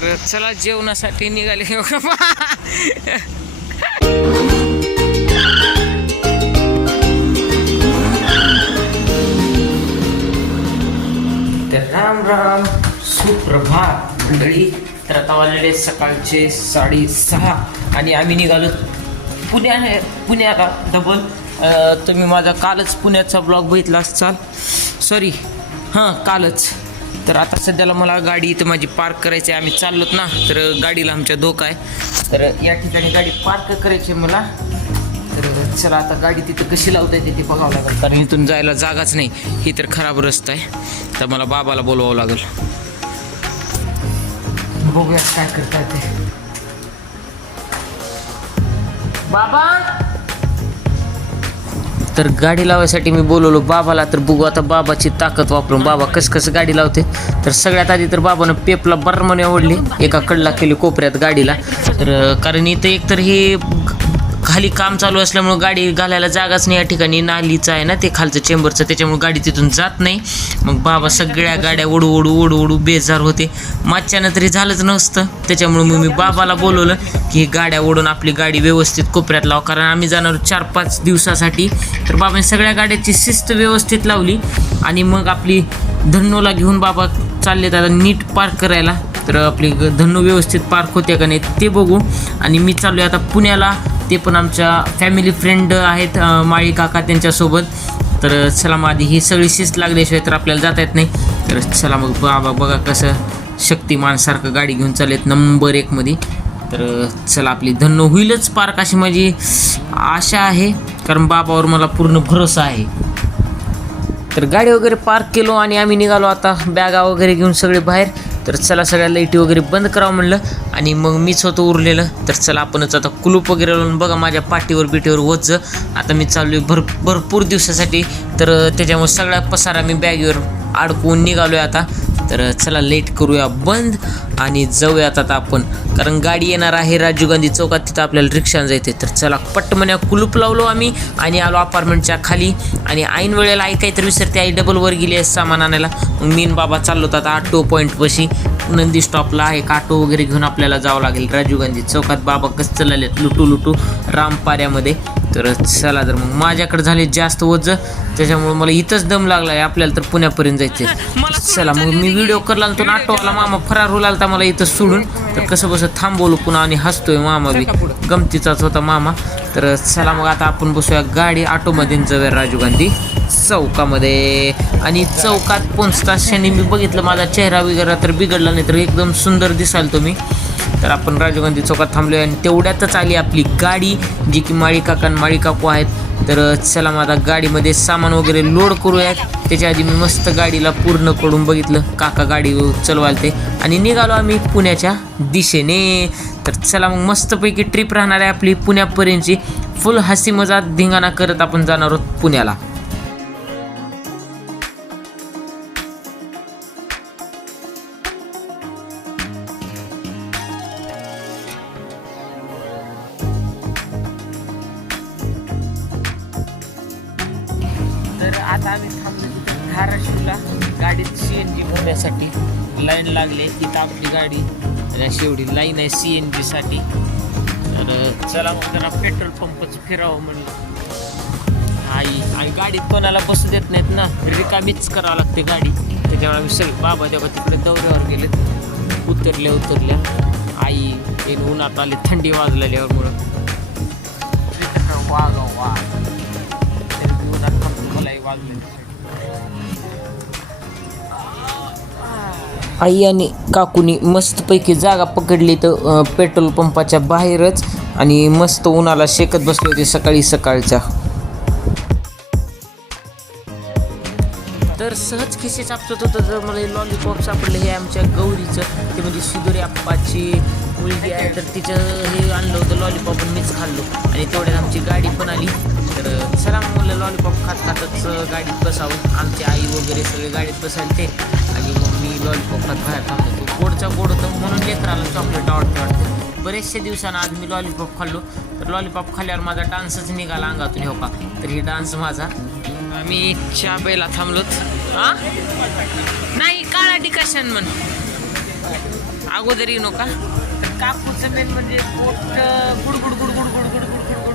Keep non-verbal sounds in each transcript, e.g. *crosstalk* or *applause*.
तर चला जेवणासाठी निघाले हो तर राम राम सुप्रभात मंडळी. तर आता वाजलेले सकाळचे साडेसहा आणि आम्ही निघालो पुण्या पुण्याला डबल तुम्ही माझा कालच पुण्याचा ब्लॉग बघितला असाल. सॉरी हां कालच. तर आता सध्याला मला गाडी इथं माझी पार्क करायची आहे. आम्ही चाललोत ना तर गाडीला आमच्या धोका आहे. तर या ठिकाणी गाडी पार्क करायची आहे मला. तर चला आता गाडी तिथं कशी लावता येते ते बघावं लागेल. कारण इथून जायला जागाच नाही. ही तर खराब रस्ता आहे. तर मला बाबाला बोलवावं लागेल. बघूया काय करता येते बाबा! तर गाडी लावायसाठी मी बोलवलो बाबाला तर बघू आता बाबाची ताकद वापरून बाबा कसं कसं गाडी लावते. तर सगळ्यात आधी तर बाबानं पेपला बर्रमाने आवडली एका कडला केली कोपऱ्यात गाडीला. तर कारण इथं एकतर हे खाली काम चालू असल्यामुळं गाडी घालायला जागाच नाही. या ठिकाणी नालीचं आहे ना ते खालचं चेंबरचं. त्याच्यामुळे गाडी तिथून जात नाही. मग बाबा सगळ्या गाड्या ओढू ओढू ओढू ओढू बेजार होते. मागच्यानं तरी झालंच नसतं. त्याच्यामुळे मग मी बाबाला बोलवलं की गाड्या ओढून आपली गाडी व्यवस्थित कोपऱ्यात लावा. कारण आम्ही जाणार चार पाच दिवसासाठी. तर बाबाने सगळ्या गाड्याची शिस्त व्यवस्थित लावली. आणि मग आपली धन्नोला घेऊन बाबा चालले आता नीट पार्क करायला. तर आपली धन्नू व्यवस्थित पार्क होते का नाही ते बघू. आणि मी चालू आहे आता पुण्याला. ते पण आमच्या फॅमिली फ्रेंड आहेत माळी काका त्यांच्यासोबत. तर चला मग आधी ही सगळी शिस्त लागल्याशिवाय तर आपल्याला जाता येत नाही. तर चला मग बाबा बघा कसं शक्तिमानसारखं गाडी घेऊन चाललेत नंबर एकमध्ये तर चला आपली धन्य होईलच पार्क अशी माझी आशा आहे कारण बाबावर मला पूर्ण भरोसा आहे. तर गाडी वगैरे पार्क केलो आणि आम्ही निघालो आता. बॅगा वगैरे घेऊन सगळे बाहेर. तर चला सगळ्या लाईटी वगैरे बंद करावं म्हणलं आणि मग मीच होतो उरलेलं. तर चला आपणच आता कुलूप वगैरे लावून बघा माझ्या पाठीवर बिटीवर वच आता मी चाललोय भर भरपूर दिवसासाठी. तर त्याच्यामुळे सगळा पसारा मी बॅगीवर अडकवून आहे आता. तर चला लेट करूया बंद आणि जाऊयात आता आपण. कारण गाडी येणार आहे राजीव गांधी चौकात तिथं आपल्याला रिक्षानं जायते तर चला पटमन्या कुलूप लावलो आम्ही आणि आलो अपार्टमेंटच्या खाली. आणि ऐन वेळेला आई काहीतरी विसरते आई डबल वर गेली आहे सामान आणायला. मग मीन बाबा चाललो आता ऑटो पॉईंट पशी. नंदी स्टॉपला एक ऑटो वगैरे घेऊन आपल्याला जावं लागेल राजीव गांधी चौकात. बाबा कसं चालले लुटू लुटू रामपाऱ्यामध्ये. तर चला तर मग माझ्याकडे झाले जास्त वज त्याच्यामुळे मला इथंच दम लागला आहे आपल्याला तर पुण्यापर्यंत जायचं *laughs* चला मग मी व्हिडिओ करला तो ऑटोवाला मामा फरार होऊ लागला मला इथं सोडून. तर कसं बसं थांबवलं पुन्हा आणि हसतोय मामा बी. गमतीचाच होता मामा. तर चला मग आता आपण बसूया गाडी ऑटोमध्ये जाऊया राजीव गांधी चौकामध्ये. आणि चौकात पोचताच क्षणी मी बघितलं माझा चेहरा वगैरे तर बिघडला नाही तर एकदम सुंदर दिसाल तुम्ही. तर आपण राजीव गांधी चौकात थांबलो आहे आणि तेवढ्यातच आली आपली गाडी जी की माळी माळीकाकू माळी काकू आहेत. तर चला मग आता गाडीमध्ये सामान वगैरे लोड करूयात. त्याच्या आधी मी मस्त गाडीला पूर्ण करून बघितलं. काका गाडी चालवायला ते आणि निघालो आम्ही पुण्याच्या दिशेने. तर चला मग मस्तपैकी ट्रिप राहणार आहे आपली पुण्यापर्यंतची. फुल हसी मजात धिंगाणा करत आपण जाणार आहोत पुण्याला. आता आम्ही थांबलो धाराशिवला गाडीत सी एन जी भरण्यासाठी लाईन लागले. इथं आपली गाडी शेवटी लाईन आहे सी एन जीसाठी तर चला मग जरा पेट्रोल पंपच फिरावं म्हणलं. आई आणि गाडीत कोणाला बसू देत नाहीत ना? रिकामीच करावं लागते गाडी. त्याच्यामुळे आम्ही सगळे बाबा देवा तिकडे दौऱ्यावर गेलेत. उतरल्या उतरल्या. आई ते उन्हात आले थंडी वाजलेल्यावर मुळं. वा वाग वाजले आई आणि काकूनी मस्तपैकी जागा पकडली तर पेट्रोल पंपाच्या बाहेरच आणि मस्त उन्हाला शेकत बसले होते सकाळी सकाळच्या. तर सहज खिसे चापत होतं तर मला लॉलीपॉप सापडलं हे आमच्या गौरीचं. ते म्हणजे शिदोरी आप्पाची मुलगी आहे तर तिचं हे आणलं होतं लॉलीपॉप मीच खाल्लो. आणि तेवढ्यात आमची गाडी पण आली. तर चला मग लॉलीपॉप खात खातच गाडीत बसावं. आमची आई वगैरे सगळे गाडीत बसायला ते. आणि मग मी लॉलीपॉप खात बाहेर थांबलो. होतो गोडचा गोड होतं म्हणून लेकराला चॉकलेट आवडते वाटतं. बरेचशा दिवसानं आज मी लॉलीपॉप खाल्लो. तर लॉलीपॉप खाल्ल्यावर माझा डान्सच निघाला अंगातून हो का? तर ही डान्स माझा. आम्ही चहा प्यायला थांबलोत. हा नाही काळा डिकाशन म्हण. अगोदर येऊ नका. तर काकूचं मेन म्हणजे पोट गुड गुड गुड गुडगुड गुडगुड गुडगुड गुडगुड.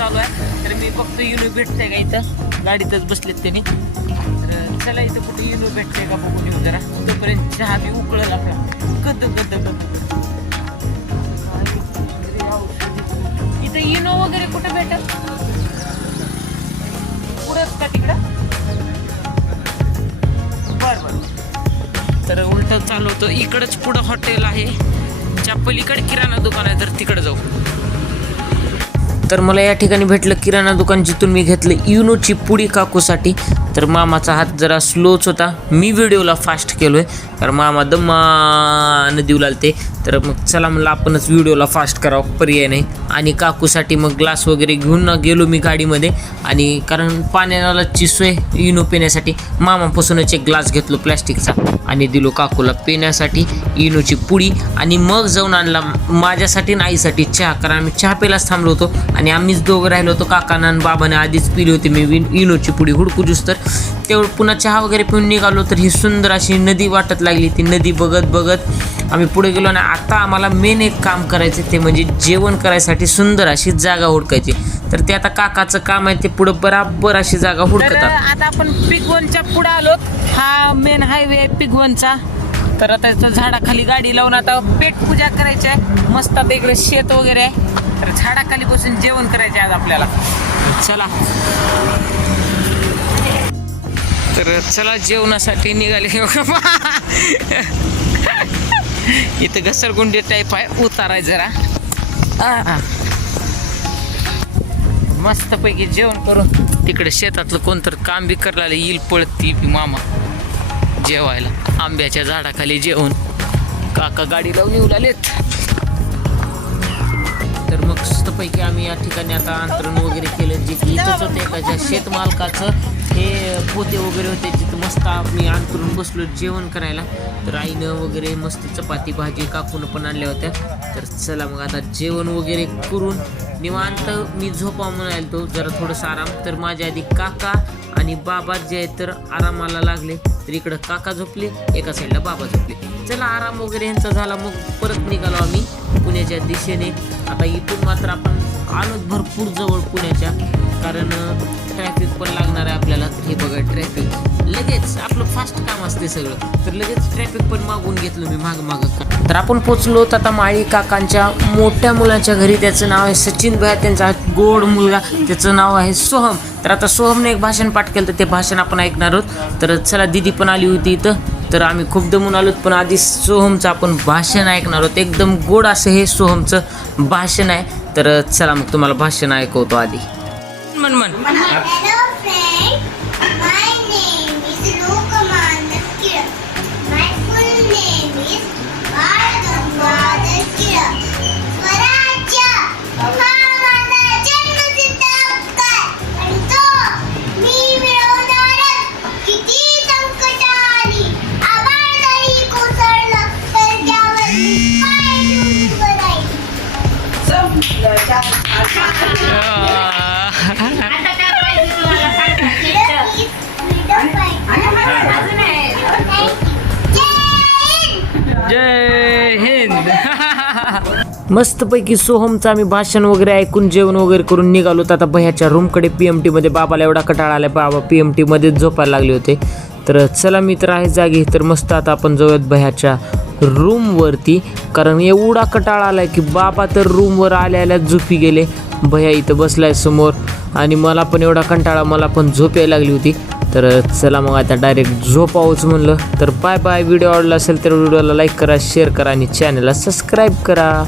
चालू आहे. तर मी फक्त युनो भेटते का इथं? गाडीतच बसलेत त्याने. तर चला इथं कुठे युनो भेटते का बघून येऊ जरा. तोपर्यंत चहा मी उकळत आपला. गद गद गद इथं इनो वगैरे कुठे भेटत पुढंच का तिकडं? बर बर. तर उलट चालवतो. इकडंच पुढं हॉटेल आहे. ज्या पलीकडे किराणा दुकान आहे तर तिकडे जाऊ. तर मला या ठिकाणी भेटलं किराणा दुकान जिथून मी घेतलं युनोची पुडी काकूसाठी. तर मामाचा हात जरा स्लोच होता. मी व्हिडिओला फास्ट केलो आहे कारण मामा दमानं देऊ लागते तर मग चला म्हणलं आपणच व्हिडिओला फास्ट करावं पर्याय नाही. आणि काकूसाठी मग ग्लास वगैरे घेऊन गेलो मी गाडीमध्ये. आणि कारण पाण्याची सोय इनो पिण्यासाठी मामापासूनच एक ग्लास घेतलो प्लॅस्टिकचा आणि दिलो काकूला पिण्यासाठी इनोची पुडी. आणि मग जाऊन आणला माझ्यासाठी आणि आईसाठी चहा. कारण आम्ही चहा प्यायलाच थांबलो होतो. आणि आम्हीच दोघं राहिलो होतो. काकानं आणि बाबाने आधीच पिली होती मी विन इनोची पुडी. हुडकूजूस तर तेवढं पुन्हा चहा वगैरे पिऊन निघालो तर ही सुंदर अशी नदी वाटत लागली. ती नदी बघत बघत आम्ही पुढे गेलो आणि आता आम्हाला मेन एक काम करायचं ते म्हणजे जेवण करायसाठी सुंदर अशी जागा हुडकायची. तर ते आता काकाचं काम आहे ते पुढं बराबर अशी जागा हुडकतात. आता आपण पिगवनच्या पुढे आलो. हा मेन हायवे आहे पिगवनचा तर आता इथं झाडाखाली गाडी लावून आता पेट पूजा करायची आहे मस्त आता इकडे शेत वगैरे आहे. तर झाडाखाली बसून जेवण करायचे आज आपल्याला. चला. सगळं. चला जेवणासाठी निघाले हो इथं घसरगुंडी टाईप आहे. उताराय जरा. मस्तपैकी जेवण करून तिकडे शेतातलं कोणतर काम बी करायला येईल पळत ती मामा. जेवायला. आंब्याच्या झाडाखाली जेवण काका गाडी लावून येऊ लागलेत. तर मग मस्तपैकी आम्ही या ठिकाणी आता अंतरण वगैरे केलं. जे की इथंच होते का ज्या शेतमालकाचं. हे पोते वगैरे होते तिथं मस्त आम्ही अंतरून बसलो जेवण करायला. तर आईनं वगैरे मस्त चपाती भाजी काकून पण आणल्या होत्या. तर चला मग आता जेवण वगैरे करून निवांत मी झोपा आलो तो जरा थोडंसं आराम. तर माझ्या आधी काका आणि बाबा जे आहेत तर आरामाला लागले. तर इकडं काका झोपले एका साईडला बाबा झोपले. चला आराम वगैरे यांचा झाला. मग परत निघालो आम्ही पुण्याच्या दिशेने. आता इथून मात्र आपण आलो भरपूर जवळ पुण्याच्या. कारण ट्रॅफिक पण लागणार आहे आपल्याला. हे बघा ट्रॅफिक लगेच आपलं फास्ट काम असते सगळं. तर लगेच ट्रॅफिक पण मागून घेतलं मी माग माग तर आपण पोचलो आता माळी काकांच्या मोठ्या मुलाच्या घरी. त्याचं नाव आहे सचिन भया त्यांचा गोड मुलगा. त्याचं नाव आहे सोहम. तर आता सोहमने एक भाषण पाठ केलं तर ते भाषण आपण ऐकणार आहोत. तर चला दिदी पण आली होती इथं. तर आम्ही खूप दमून आलोत पण आधी सोहमचं आपण भाषण ऐकणार आहोत. एकदम गोड असं हे सोहमचं भाषण आहे. तर चला मग तुम्हाला भाषण ऐकवतो आधी. मन मन Hello मस्तपैकी सोहमचं आम्ही भाषण वगैरे ऐकून जेवण वगैरे करून निघालो. तर आता भह्याच्या रूमकडे पी एम टीमध्ये बाबाला एवढा कटाळा आला बाबा पी एम टीमध्येच झोपायला लागले होते. तर चला मी तर आहे जागी. तर मस्त आता आपण जाऊयात भह्याच्या रूमवरती कारण एवढा कटाळा आहे की बाबा तर रूमवर आल्या आल्या झोपी गेले. भया इथं बसलाय समोर. आणि मला पण एवढा कंटाळा मला पण झोप यायला लागली होती. तर चला मग आता डायरेक्ट झोपावंच म्हणलं. तर बाय बाय व्हिडिओ आवडला असेल तर व्हिडिओला लाईक करा शेअर करा आणि चॅनलला सबस्क्राईब करा.